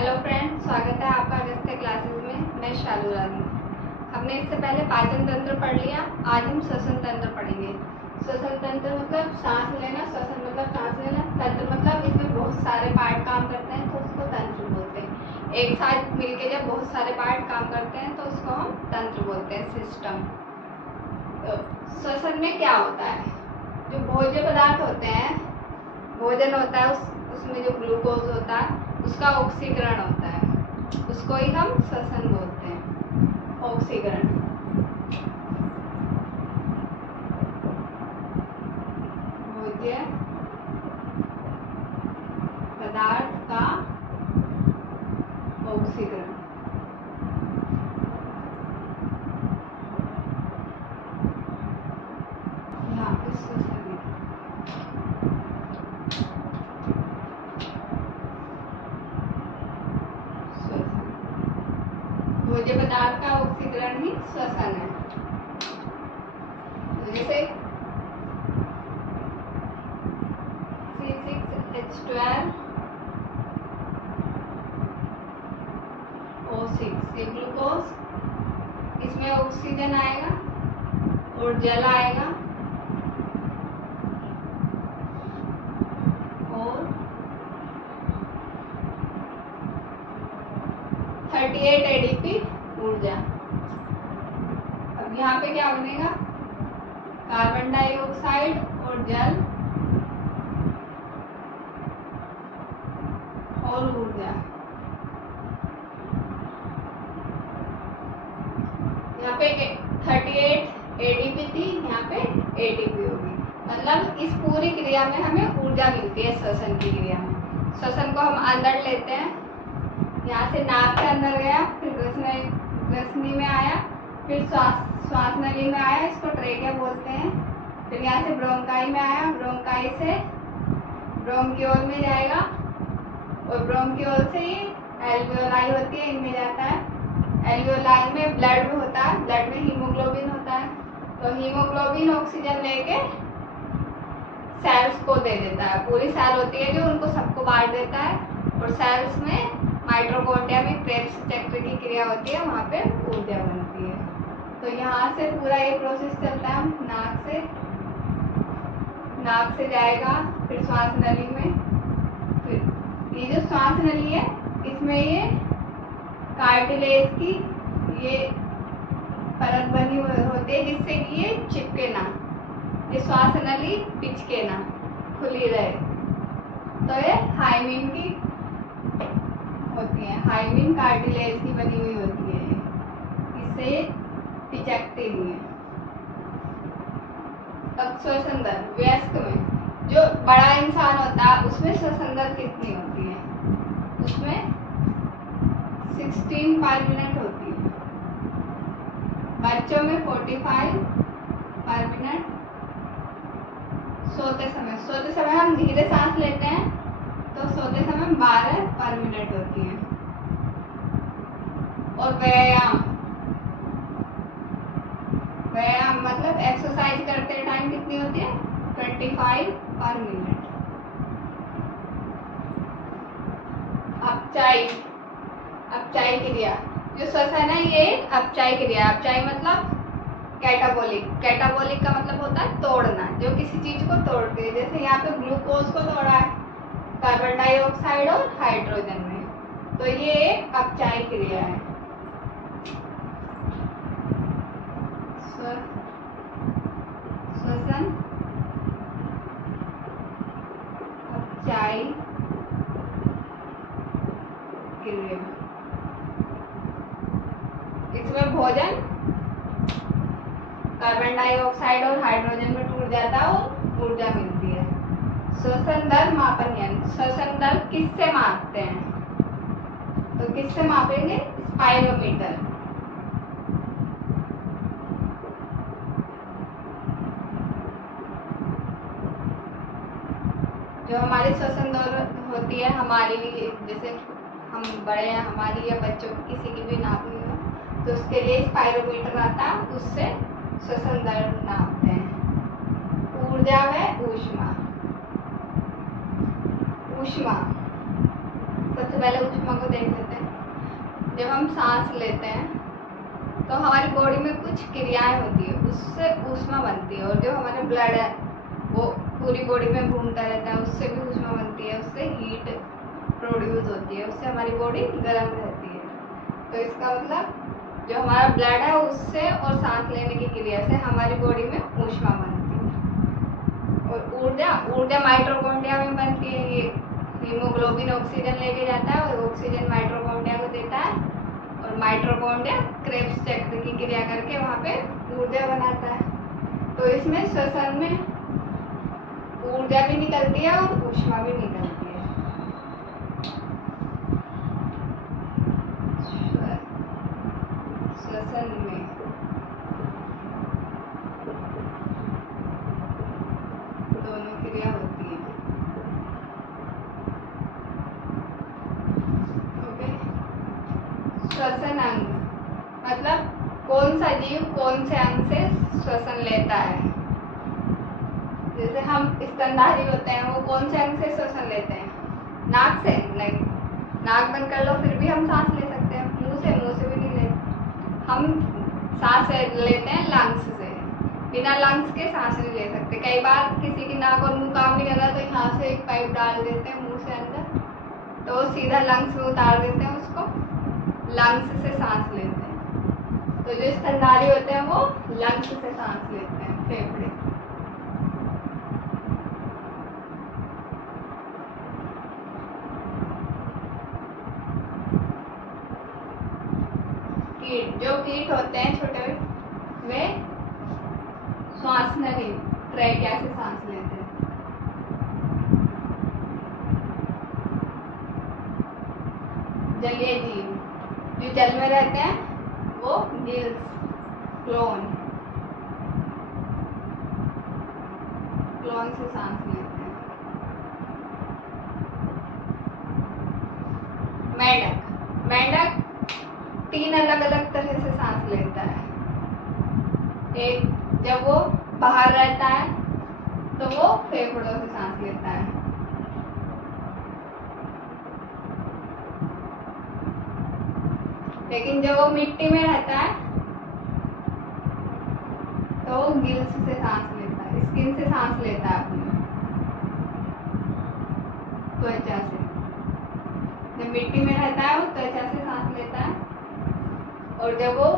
Hello friend, स्वागत है आपका अगस्त्य क्लासेस में। मैं शालू रानी। हमने इससे पहले पाचन तंत्र पढ़ लिया। आज हम श्वसन तंत्र पढ़ेंगे। श्वसन तंत्र मतलब सांस लेना, श्वसन मतलब सांस लेना, तंत्र मतलब इसमें बहुत सारे पार्ट काम करते हैं तो उसको तंत्र बोलते हैं। एक साथ मिलके जब बहुत सारे पार्ट काम करते हैं तो उसको हम तंत्र बोलते हैं, सिस्टम। श्वसन में क्या होता है? जो भोज्य पदार्थ होते हैं, भोजन होता है, उसमें जो ग्लूकोज होता है उसका ऑक्सीकरण होता है, उसको ही हम श्वसन बोलते हैं, ऑक्सीकरण। भोज्य पदार्थ का ऑक्सीकरण। यहाँ पे श्वसन भोज्य पदार्थ का ऑक्सीकरण ही श्वसन है। जैसे C6H12O6 ये ग्लूकोज, इसमें ऑक्सीजन आएगा और जल आएगा और 38 ADP ऊर्जा। अब यहाँ पे क्या बनेगा? कार्बन डाइऑक्साइड और जल और ऊर्जा। यहाँ पे 38 ADP थी, यहाँ पे ATP होगी। मतलब इस पूरी क्रिया में हमें ऊर्जा मिलती है। श्वसन की क्रिया में श्वसन को हम अंदर लेते हैं, यहाँ से नाक से अंदर गया, फिर ग्रसनी में आया, फिर श्वास नली में आया, इसको ट्रेकिया बोलते हैं। फिर यहाँ से ब्रोंकाई में आया, ब्रोंकाई से ब्रोंकियोल में जाएगा और ब्रोंकियोल से ही एल्वियोलाई होती है, इनमें जाता है। एल्वियोलाई में ब्लड होता है, ब्लड में हीमोग्लोबिन होता है, तो हीमोग्लोबिन ऑक्सीजन लेके सेल्स को दे देता है। पूरी सेल होती है जो उनको सबको बांट देता है, और सेल्स में माइटोकॉन्ड्रिया में क्रेब्स चक्र की क्रिया होती है, वहाँ पे ऊर्जा बनती है। तो यहाँ से पूरा ये प्रोसेस चलता है। नाक से जाएगा, फिर श्वास नली में, फिर ये जो श्वास नली है इसमें ये कार्टिलेज की ये परत बनी होती है जिससे कि ये चिपके ना, ये श्वास नली पिचके ना, खुली रहे। तो ये हाइमिन की होती है, हाइमिन कार्टिलेज की बनी हुई होती है, इससे पिचकती नहीं है। अब श्वसन दर वयस्क में, जो बड़ा इंसान होता है उसमें श्वसन दर कितनी होती है? उसमें 16 पर मिनट होती है। बच्चों में 45 पर मिनट। सोते समय हम धीरे सांस लेते हैं तो सोते समय 12 पर मिनट होती है। और व्यायाम मतलब एक्सरसाइज करते टाइम कितनी होती है? 25 पर मिनट। अपचाई क्रिया, जो श्वसन है ये अपचाई क्रिया। अपचाई मतलब कैटाबोलिक का मतलब होता है तोड़ना, जो किसी चीज को तोड़ती है। जैसे यहाँ पे ग्लूकोज को तोड़ा है कार्बन डाइऑक्साइड और हाइड्रोजन में, तो ये एक अपचाई क्रिया है। श्वसन अपचाई क्रिया। इसमें भोजन कार्बन डाइऑक्साइड और हाइड्रोजन में टूट जाता है और ऊर्जा मिलती है। श्वसन दर मापन यंत्र, श्वसन दर किससे मापते हैं? तो किससे मापेंगे? स्पाइरोमीटर। जो हमारी श्वसन दर होती है, हमारी जैसे हम बड़े हैं, हमारी या बच्चों की किसी की भी नापनी हो तो उसके लिए स्पाइरोमीटर आता है, उससे श्वसन दर नापते हैं। ऊर्जा व ऊष्मा। सबसे पहले ऊष्मा को देख लेते हैं। जब हम सांस लेते हैं तो हमारी बॉडी में कुछ क्रियाएं होती है, उससे ऊष्मा बनती है, और जो हमारा ब्लड है वो पूरी बॉडी में घूमता रहता है, उससे भी ऊष्मा बनती है, उससे हीट प्रोड्यूस होती है, उससे हमारी बॉडी गर्म रहती है। तो इसका मतलब जो हमारा ब्लड है उससे और सांस लेने की क्रिया से हमारी बॉडी में ऊष्मा बनती है। और ऊर्जा माइटोकॉन्ड्रिया में बनती है। ये हीमोग्लोबिन ऑक्सीजन लेके जाता है और ऑक्सीजन माइटोकॉन्ड्रिया को देता है, और माइटोकॉन्ड्रिया क्रेब्स चक्र की क्रिया करके वहाँ पे ऊर्जा बनाता है। तो इसमें श्वसन में ऊर्जा भी निकलती है और ऊष्मा भी निकलती है। श्वसन में दोनों क्रिया होती है। ओके, श्वसन अंग मतलब कौन सा जीव कौन से अंग से श्वसन लेता है। जैसे हम स्तनधारी होते हैं, वो कौन से अंग से श्वसन लेते हैं? नाक से? नहीं, नाक बंद कर लो फिर भी हम सांस ले सकते हैं। मुंह से भी नहीं लेते। हम सांस लेते हैं लंग्स से, बिना लंग्स के सांस नहीं ले सकते। कई बार किसी की नाक और मुंह काम नहीं कर रहा तो यहाँ से एक पाइप डाल देते हैं मुंह से अंदर, तो सीधा लंग्स में उतार देते हैं उसको, लंग्स से सांस लेते हैं। तो जो स्तनधारी होते हैं वो लंग्स से सांस लेते हैं, फेफड़े। जो कीट होते हैं छोटे, वे श्वासनली ट्रैकिया से सांस लेते हैं। जलीय जीव जो जल में रहते हैं वो गिल्स, क्लोन से सांस लेते हैं। मेंढक 3 अलग अलग तरह से सांस लेता है। एक, जब वो बाहर रहता है तो वो फेफड़ों से सांस लेता है। लेकिन जब वो मिट्टी में रहता है तो वो गिल्स से सांस लेता है, स्किन से सांस लेता है, अपनी त्वचा से। जब मिट्टी में रहता है वो त्वचा से सांस लेता है, और जब वो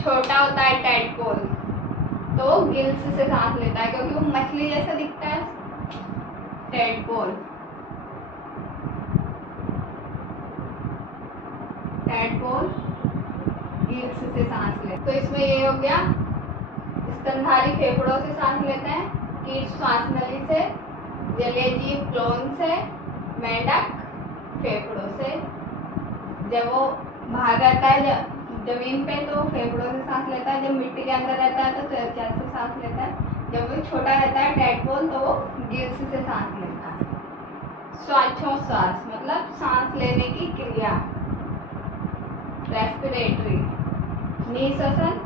छोटा होता है टैडपोल तो वो गिल्स से सांस लेता है, क्योंकि वो मछली जैसा दिखता है टैडपोल। गिल्स से सांस ले। तो इसमें ये हो गया, स्तनधारी फेफड़ों से सांस लेते हैं, कीट श्वासनली से, जलीय जीव क्लोन से, मेंढक फेफड़ों से। जब वो बाहर रहता है जमीन पे तो फेफड़ों से सांस लेता है, जब मिट्टी के अंदर रहता है तो त्वचा से सांस लेता है, जब वो छोटा रहता है टैडपोल तो वो गिल्स से सांस लेता है। श्वासोच्छ्वास मतलब सांस लेने की क्रिया, रेस्पिरेटरी। निःश्वसन,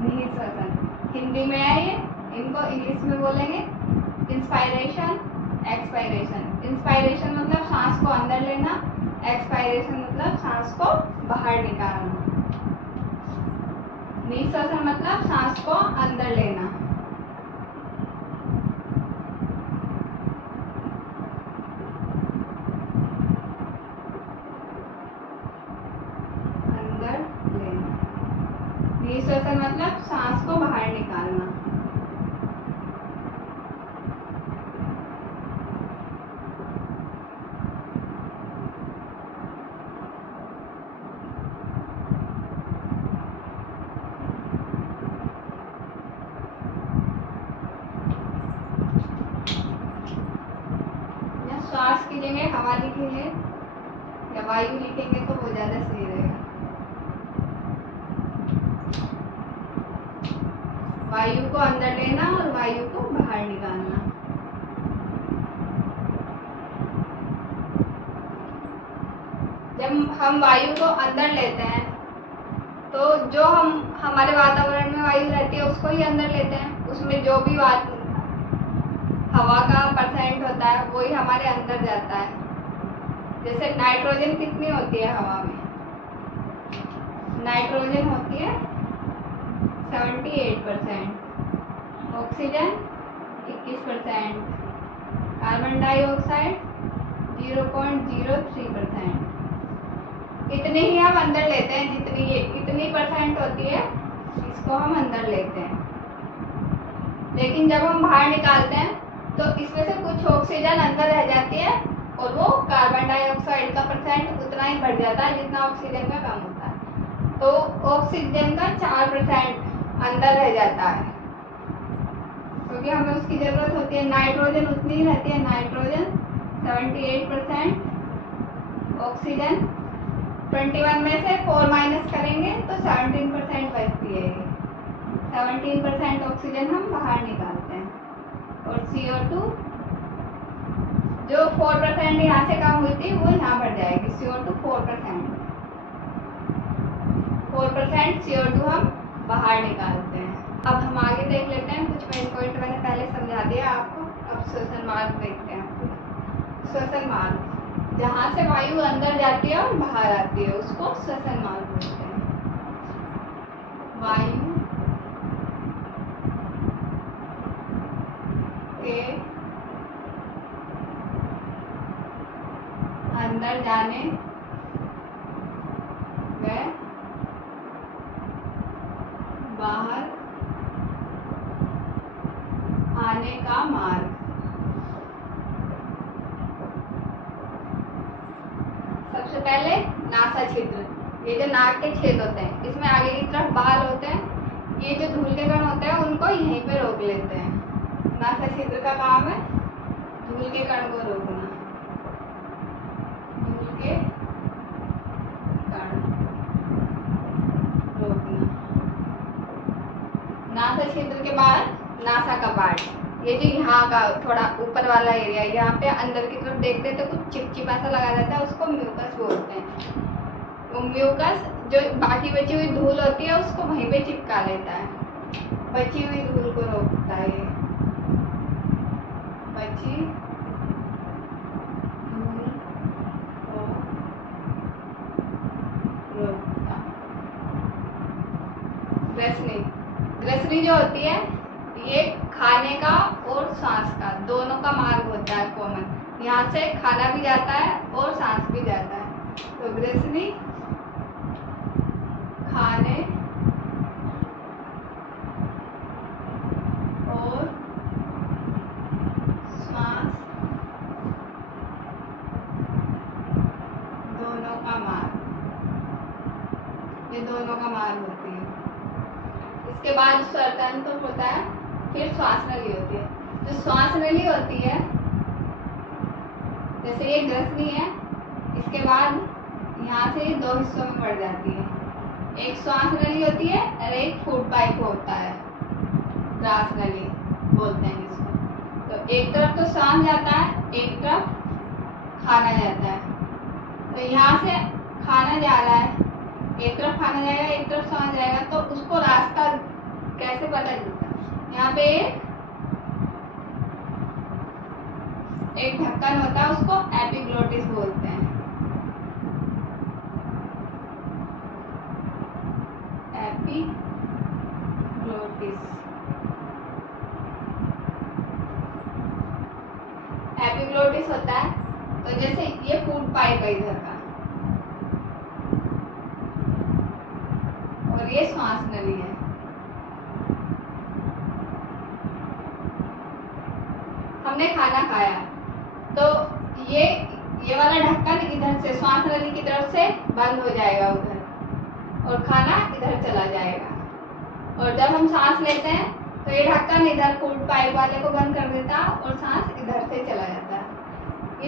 निःश्वसन हिंदी में है ये, इनको इंग्लिश में बोलेंगे इंस्पायरेशन, एक्सपायरेशन। इंस्पायरेशन मतलब सांस को अंदर लेना, एक्सपायरेशन मतलब सांस को बाहर निकालना। निःश्वसन मतलब सांस को अंदर लेना। अंदर लेना। निःश्वसन मतलब सांस को बाहर निकालना। श्वास की जगह हवा लिखेंगे या वायु लिखेंगे तो वो ज्यादा सही रहेगा। वायु को अंदर लेना और वायु को बाहर निकालना। जब हम वायु को अंदर लेते हैं तो जो हमारे वातावरण में वायु रहती है उसको ही अंदर लेते हैं, उसमें जो भी हवा का % होता है वही हमारे अंदर जाता है। जैसे नाइट्रोजन कितनी होती है हवा में, नाइट्रोजन होती है 78%, ऑक्सीजन 21%, कार्बन डाइऑक्साइड 0.03%। इतनी ही हम अंदर लेते हैं, जितनी ये इतनी परसेंट होती है इसको हम अंदर लेते हैं। लेकिन जब हम बाहर निकालते हैं तो इसमें से कुछ ऑक्सीजन अंदर रह जाती है और वो कार्बन डाइऑक्साइड का परसेंट उतना ही बढ़ जाता है जितना ऑक्सीजन का कम होता है। तो ऑक्सीजन का 4% अंदर रह जाता है क्योंकि हमें उसकी ज़रूरत होती है। नाइट्रोजन उतनी ही रहती है, नाइट्रोजन 78%, ऑक्सीजन 21 में से 4 माइनस करेंगे तो 17% बचती है। 17% ऑक्सीजन हम बाहर निकालते हैं। और CO2 जो 4% यहाँ से कम हुई थी वो यहाँ बढ़ जाएगी, CO2 4% CO2 हम बाहर निकालते हैं। अब हम आगे देख लेते हैं, कुछ मेन पॉइंट मैंने पहले समझा दिया आपको। अब श्वसन मार्ग देखते हैं। श्वसन मार्ग जहाँ से वायु अंदर जाती है और बाहर आती है उसको श्वसन मार्ग बोलते हैं। वायु के अंदर जाने व बाहर आने का मार्ग। सबसे पहले नासा छिद्र, ये जो नाक के छेद होते हैं इसमें आगे की तरफ बाल होते हैं, ये जो धूल के कण होते हैं उनको यहीं पे रोक लेते हैं। नासा छिद्र का काम है धूल के कण को रोकना, धूल के कण रोकना। नासा छिद्र के बाद नासा का पार्ट, ये जो यहाँ का थोड़ा ऊपर वाला एरिया, यहाँ पे अंदर की तरफ देखते तो कुछ चिपचिपा सा लगा रहता है, उसको म्यूकस बोलते हैं। वो म्यूकस जो बाकी बची हुई धूल होती है उसको वहीं पे चिपका लेता है, बची हुई धूल को रोकता है। बची धूल को रोकता। ग्रसनी, ग्रसनी जो होती है ये खाने का और सांस का दोनों का मार्ग होता है कॉमन। यहाँ से खाना भी जाता है और सांस भी जाता है। तो ग्रसनी खाने और सांस दोनों का मार्ग, ये दोनों का मार्ग होती है। इसके बाद स्वरतंत्र होता है, फिर श्वास नली होती है। जो श्वास नली होती है जैसे ये ग्रसनी है, इसके बाद यहाँ से दो हिस्सों में बढ़ जाती है, एक श्वास नली होती है और एक फूड पाइप होता है, ग्रास नली बोलते हैं जिसको। तो एक तरफ तो सांस जाता है, एक तरफ खाना जाता है। तो यहाँ से खाना जा रहा है, एक तरफ खाना जाएगा एक तरफ सांस जाएगा, तो उसको रास्ता कैसे पता चलता है? यहाँ पे एक ढक्कन होता है, उसको एपिग्लोटिस बोलते हैं। एपिग्लोटिस, एपिग्लोटिस होता है। तो जैसे ये फूड पाइप है इधर का और ये श्वास नली है। हमने खाना खाया तो ये वाला ढक्कन इधर से श्वास नली की तरफ से बंद हो जाएगा उधर और खाना इधर चला जाएगा। और जब हम सांस लेते हैं तो ये ढक्कन इधर फूड पाइप वाले को बंद कर देता है और सांस इधर से चला जाता है।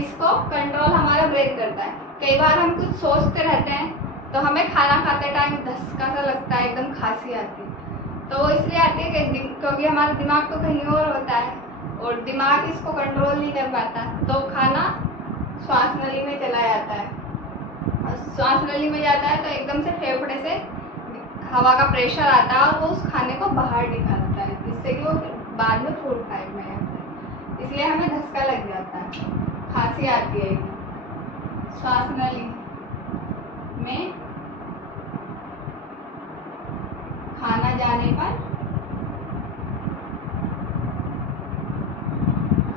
इसको कंट्रोल हमारा ब्रेक करता है। कई बार हम कुछ सोचते रहते हैं तो हमें खाना खाते टाइम धसका सा लगता है, एकदम खांसी आती है। तो वो इसलिए आती है क्योंकि हमारा दिमाग तो कहीं और होता है और दिमाग इसको कंट्रोल नहीं कर पाता, तो खाना श्वास नली में चला जाता है। और श्वास नली में जाता है तो एकदम से फेफड़े से हवा का प्रेशर आता है और वो उस खाने को बाहर निकालता है, जिससे कि वो बाद में फूड पाइप में जाता है। इसलिए हमें धक्का लग जाता है, खांसी आती है। श्वासनली में खाना जाने पर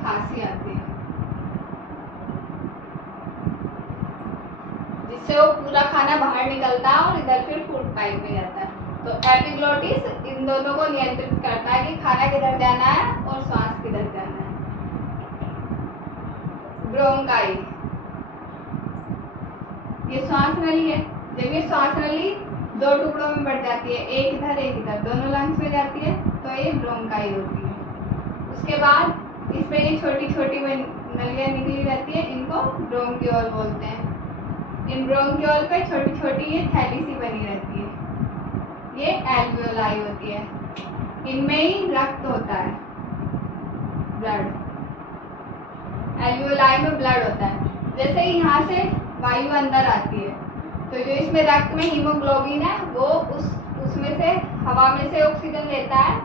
खांसी आती है, जिससे वो पूरा खाना बाहर निकलता है और इधर फिर फूड पाइप में जाता है। तो एपिग्लोटिस इन दोनों को नियंत्रित करता है कि खाना किधर जाना है और श्वास किधर जाना है। ब्रोंकाई, ये श्वास नली है। जब ये श्वास नली दो टुकड़ों में बढ़ जाती है, एक इधर एक इधर, दोनों लंग्स में जाती है, तो ये ब्रोंकाई होती है। उसके बाद इसमें ये छोटी छोटी नलियां निकली रहती है, इनको ब्रोंक्यूल बोलते हैं। इन ब्रोंक्यूल पे छोटी छोटी ये थैली सी बनी रहती है, ये एल्वियोलाई होती है। इनमें ही रक्त होता है, ब्लड। एल्वियोलाई में ब्लड होता है। जैसे ही यहाँ से वायु अंदर आती है तो जो इसमें रक्त में हीमोग्लोबिन है वो उसमें से हवा में से ऑक्सीजन लेता है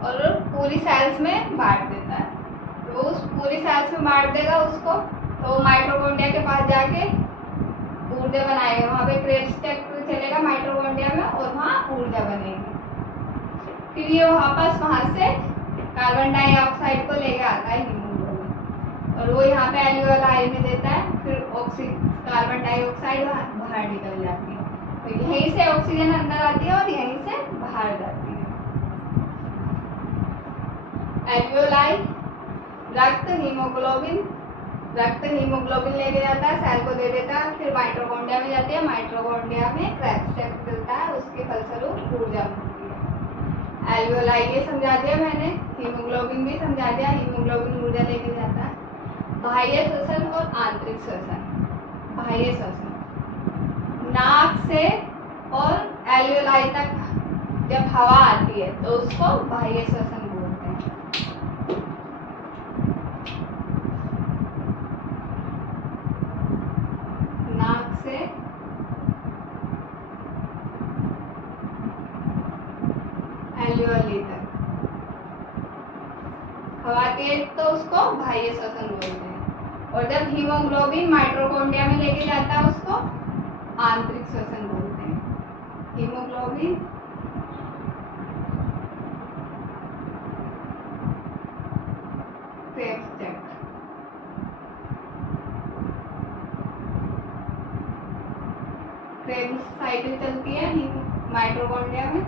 और पूरी सेल्स में बांट देता है। तो वो उस पूरी सेल्स में बांट देगा उसको, तो माइटोकॉन्ड्रिया के पास जाके ऊर्जा बनाएगा। वहाँ पे क्रेब्स चक्र चलेगा माइटोकॉन्ड्रिया में और वहाँ ऊर्जा बनेगी। फिर ये वापस वहाँ से कार्बन डाइऑक्साइड को लेके आता है हीमोग्लोबिन, और वो यहाँ पे एल्वियोलाई में देता है। फिर कार्बन डाइऑक्साइड बाहर निकल जाती है। तो यहीं से ऑक्सीजन अंदर आती है और यहीं से बाहर जाती है। एल्वियोलाई रक्त हीमोग्लोबिन लेके जाता है, सेल को दे देता है, फिर माइटोकॉन्ड्रिया में जाती है। माइटोकॉन्ड्रिया में क्रेब्स चक्र चलता है, उसके फलस्वरूप ऊर्जा मिलती है। एल्वियोलाई ये समझा दिया मैंने, हीमोग्लोबिन भी समझा दिया। हीमोग्लोबिन ऊर्जा लेके जाता है। बाह्य श्वसन और आंतरिक श्वसन। बाह्य श्वसन नाक से और एल्वियोलाई तक जब हवा आती है तो उसको बाह्य श्वसन बोलते हैं। नाक से एल्वियोलाई तक हवा आती है तो उसको बाह्य श्वसन बोलते हैं। और जब हीमोग्लोबिन माइटोकॉन्ड्रिया में लेके जाता है उसको आंतरिक श्वसन बोलते हैं। हीमोग्लोबिन क्रेब्स चक्र, क्रेब्स साइकिल चलती है माइटोकॉन्ड्रिया में,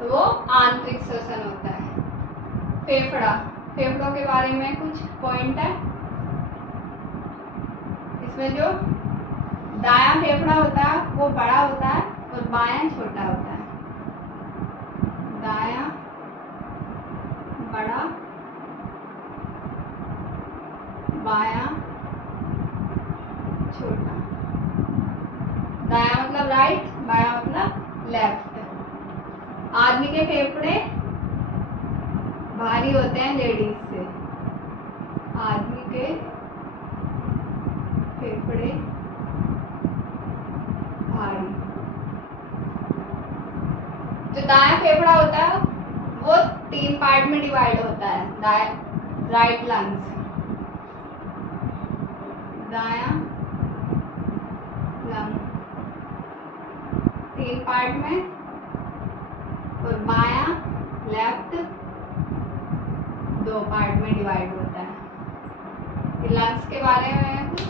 तो वो आंतरिक श्वसन होता है। फेफड़ों के बारे में कुछ पॉइंट है। इसमें जो दायां फेफड़ा होता है वो बड़ा होता है और बायां छोटा होता है। दायां बड़ा, बायां छोटा। दायां मतलब राइट, बायां मतलब लेफ्ट। आदमी के फेफड़े भारी होते हैं लेडीज से। आदमी के फेफड़े भारी। जो दायां फेफड़ा होता है वो 3 पार्ट में डिवाइड होता है। राइट लंग्स, दायां लंग 3 पार्ट में, और बायां लेफ्ट 2 पार्ट में डिवाइड होता है। लंग्स के बारे में कुछ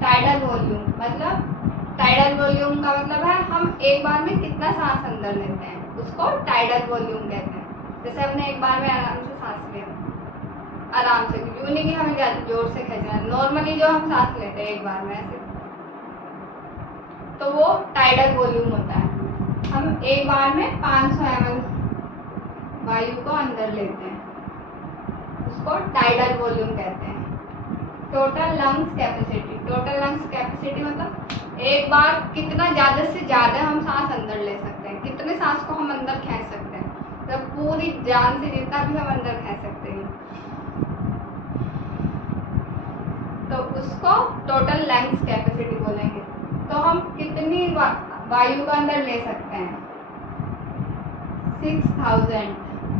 टाइडल वॉल्यूम, मतलब टाइडल वॉल्यूम का मतलब है हम एक बार में कितना सांस अंदर लेते हैं, उसको टाइडल वॉल्यूम कहते हैं। जैसे हमने एक बार में आराम से सांस लिया, आराम से, यूं नहीं कि हमें ज्यादा जोर से खींचना है, नॉर्मली जो हम सांस लेते हैं एक बार में ऐसे, तो वो टाइडल वॉल्यूम होता है। हम एक बार में 500 ml वायु को अंदर लेते हैं, उसको टाइडल वॉल्यूम कहते हैं। टोटल लंग्स कैपेसिटी मतलब एक बार कितना ज्यादा से ज्यादा हम सांस अंदर ले सकते हैं, कितने सांस को हम अंदर खींच सकते हैं, मतलब पूरी जान से जितना भी हम अंदर खींच सकते हैं, तो उसको टोटल लंग्स कैपेसिटी बोलेंगे। तो हम कितनी वायु को अंदर ले सकते हैं? 6000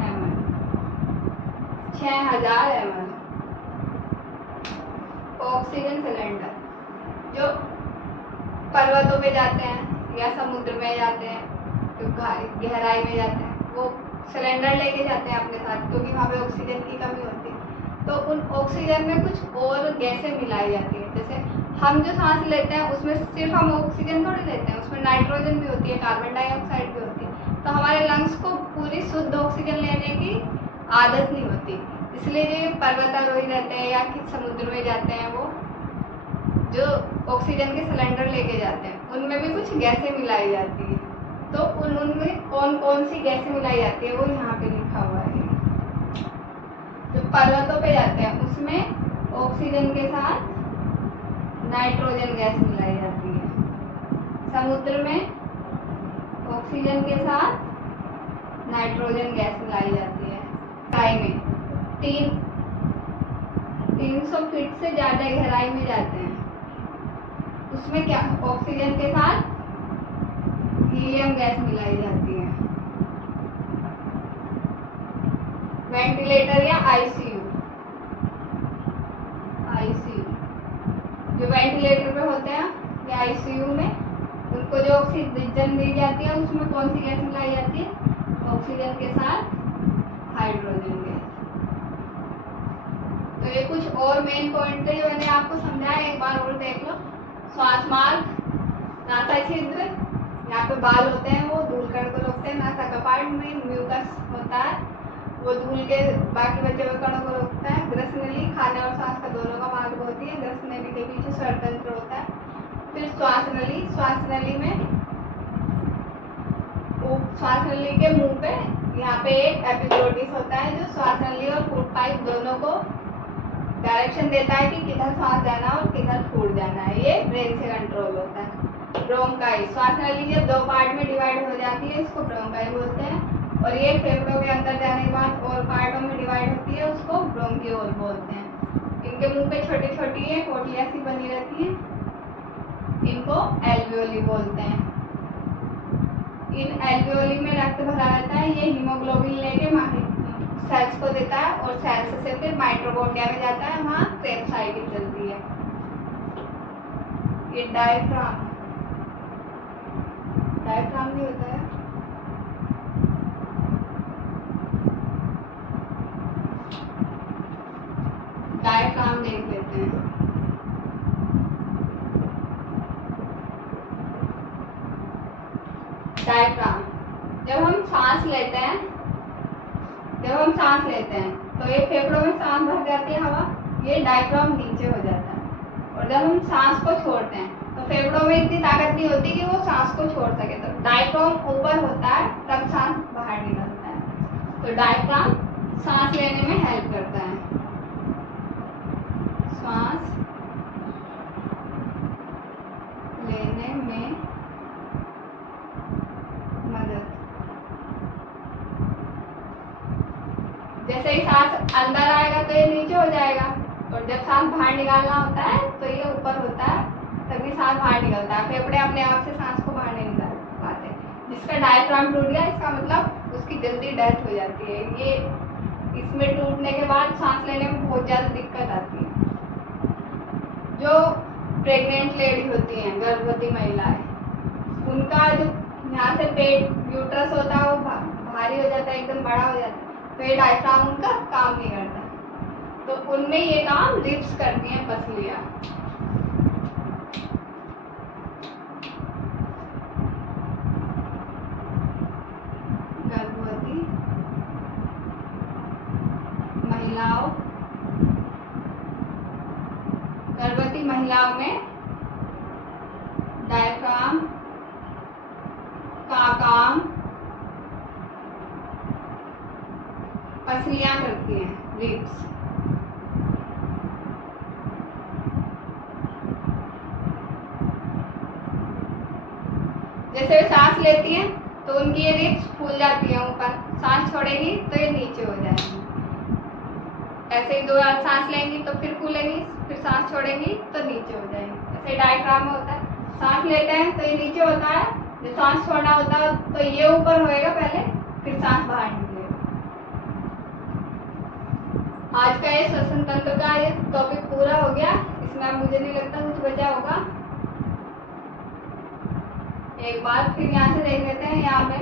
ml, 6000 ml। ऑक्सीजन सिलेंडर, जो पर्वतों पे जाते हैं या समुद्र में जाते हैं, जो गहराई में जाते हैं, वो सिलेंडर लेके जाते हैं अपने साथ, क्योंकि वहाँ पे ऑक्सीजन की कमी होती है। तो उन ऑक्सीजन में कुछ और गैसें मिलाई जाती है। जैसे हम जो सांस लेते हैं उसमें सिर्फ हम ऑक्सीजन थोड़ी लेते हैं, उसमें नाइट्रोजन भी होती है, कार्बन डाइऑक्साइड भी होती है। तो हमारे लंग्स को पूरी शुद्ध ऑक्सीजन लेने की आदत नहीं होती। इसलिए जो पर्वतारोही रहते हैं या समुद्र में जाते हैं, वो जो ऑक्सीजन के सिलेंडर लेके जाते हैं, उनमें भी कुछ गैसें मिलाई जाती है। तो उनमें कौन कौन सी गैसें मिलाई जाती है वो यहाँ पे लिखा हुआ है। जो पर्वतों पे जाते हैं उसमें ऑक्सीजन के साथ नाइट्रोजन गैस मिलाई जाती है। समुद्र में ऑक्सीजन के साथ नाइट्रोजन गैस मिलाई जाती है। गहराई में 300 फीट से ज़्यादा गहराई में जाते हैं, उसमें क्या ऑक्सीजन के साथ हीलियम गैस मिलाई जाती है। वेंटिलेटर या आईसीयू जो वेंटिलेटर पे होते हैं या आईसीयू में, उनको जो ऑक्सीजन दी जाती है उसमें कौन सी गैस मिलाई जाती है? ऑक्सीजन के साथ हाइड्रोजन गैस। तो ये कुछ और मेन पॉइंट है जो मैंने आपको समझाया, एक बार और देख लो। श्वास मार्ग, नासा छिद्र, यहाँ पे बाल होते हैं वो धूल कण को रोकते हैं। नासा कपाट में म्यूकस होता है, वो धूल के बाकी बचे हुए कणों को रोकता है। ग्रस्त नली खाने और सांस का दोनों का मार्ग होती है। ग्रस्त नली के पीछे स्वरतंत्र होता है। फिर श्वास नली, श्वास नली में श्वास नली के मुंह पे यहाँ पे एक एपिग्लोटिस होता है जो श्वास नली और फूड पाइप दोनों को डायरेक्शन देता है कि किधर सांस जाना और किधर फूड जाना है। ये ब्रेन से कंट्रोल होता है। ब्रोंकाई, श्वास नली जब 2 पार्ट में डिवाइड हो जाती है इसको ब्रोंकाई बोलते हैं, और ये फेफड़ों के अंदर जाने के बाद और पार्टों में डिवाइड होती है, उसको ब्रोंकियोल बोलते हैं। इनके मुंह पे छोटी छोटी है पोटलियाँ सी बनी रहती है, इनको एल्वियोली बोलते हैं। इन एल्वियोली में रक्त भरा रहता है, ये हीमोग्लोबिन लेके सेल्स को देता है और सेल्स से फिर माइटोकॉन्ड्रिया में जाता है, वहाँ क्रेब साइकिल चलती है। ये डायफ्राम भी होता है। डायफ्राम देख लेते हैं। डायफ्राम, जब हम सांस लेते हैं तो ये फेफड़ों में सांस भर जाती है हवा, ये डायफ्राम नीचे हो जाता है। और जब हम सांस को छोड़ते हैं तो फेफड़ों में इतनी ताकत नहीं होती कि वो सांस को छोड़ सके, तो डायफ्राम ऊपर होता है, तब सांस बाहर निकलता है। तो डायफ्राम सांस लेने में हेल्प करता है। सांस लेने में मदद, जैसे ही सांस अंदर आएगा तो ये नीचे हो जाएगा, और जब सांस बाहर निकालना होता है तो ये ऊपर होता है, तभी सांस बाहर निकलता है। फेफड़े अपने आप से सांस को बाहर नहीं निकाल पाते। जिसका डायफ्राम टूट गया, इसका मतलब उसकी जल्दी डेथ हो जाती है। ये इसमें टूटने के बाद सांस लेने में बहुत ज़्यादा दिक्कत आती है। जो प्रेग्नेंट लेडी होती हैं, गर्भवती महिलाएं, उनका जो यहाँ से पेट यूट्रस होता है वो भारी हो जाता है, एकदम बड़ा हो जाता है, तो ये डायफ्राम उनका काम नहीं करता, तो उनमें ये काम लिप्स करती हैं, पसलियाँ। गर्भवती महिलाओं में डायफ्राम का काम पसलियां करती हैं, रिब्स। जैसे वे सांस लेती हैं तो उनकी ये रिब्स फूल जाती है ऊपर, सांस छोड़ेगी तो ये नीचे हो जाएगी। ऐसे ही 2 बार सांस लेंगी तो फिर फूलेंगी, फिर सांस छोड़ेंगी तो नीचे हो जाएगी। ऐसे डायफ्राम में होता है, सांस लेते हैं तो ये नीचे होता है, जब सांस छोड़ना होता है तो ये ऊपर होएगा पहले, फिर सांस बाहर निकलेगा। आज का ये श्वसन तंत्र का ये टॉपिक पूरा हो गया। इसमें अब मुझे नहीं लगता कुछ बचा होगा। एक बार फिर यहाँ से देख लेते हैं। यहाँ पे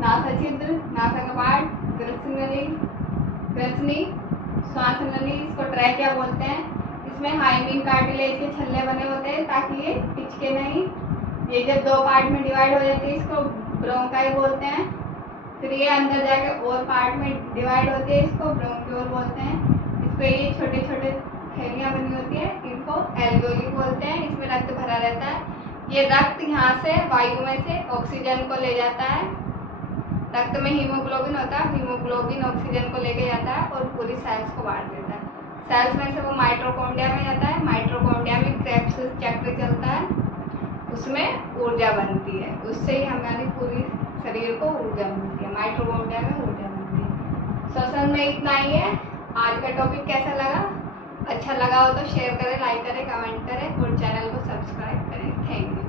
नासाछिद्र, नासाकपाट, ग्रसनी, श्वास नली, इसको ट्रैकिया बोलते हैं। इसमें हाइमीन कार्टिलेज के छल्ले बने होते हैं ताकि ये पिचके नहीं। ये जब दो पार्ट में डिवाइड हो जाती है इसको ब्रोंकाई बोलते हैं। फिर ये अंदर जाके और पार्ट में डिवाइड होती है, इसको ब्रोंक्यूल बोलते हैं। इस पे ये छोटे छोटे थैलियाँ बनी होती है, इनको एल्वियोली बोलते हैं। इसमें रक्त भरा रहता है। ये रक्त यहाँ से वायु में से ऑक्सीजन को ले जाता है। रक्त में हीमोग्लोबिन होता है, हीमोग्लोबिन ऑक्सीजन को लेके जाता है और पूरी सेल्स को बांट देता है। सेल्स में से वो माइटोकॉन्ड्रिया में जाता है। माइटोकॉन्ड्रिया में क्रेब्स चक्र चलता है, उसमें ऊर्जा बनती है। उससे ही हमारी पूरी शरीर को ऊर्जा मिलती है। माइटोकॉन्ड्रिया में ऊर्जा मिलती है। श्वसन में इतना ही है। आज का टॉपिक कैसा लगा? अच्छा लगा हो तो शेयर करें, लाइक करें, कमेंट करें और चैनल को सब्सक्राइब करें। Thank you.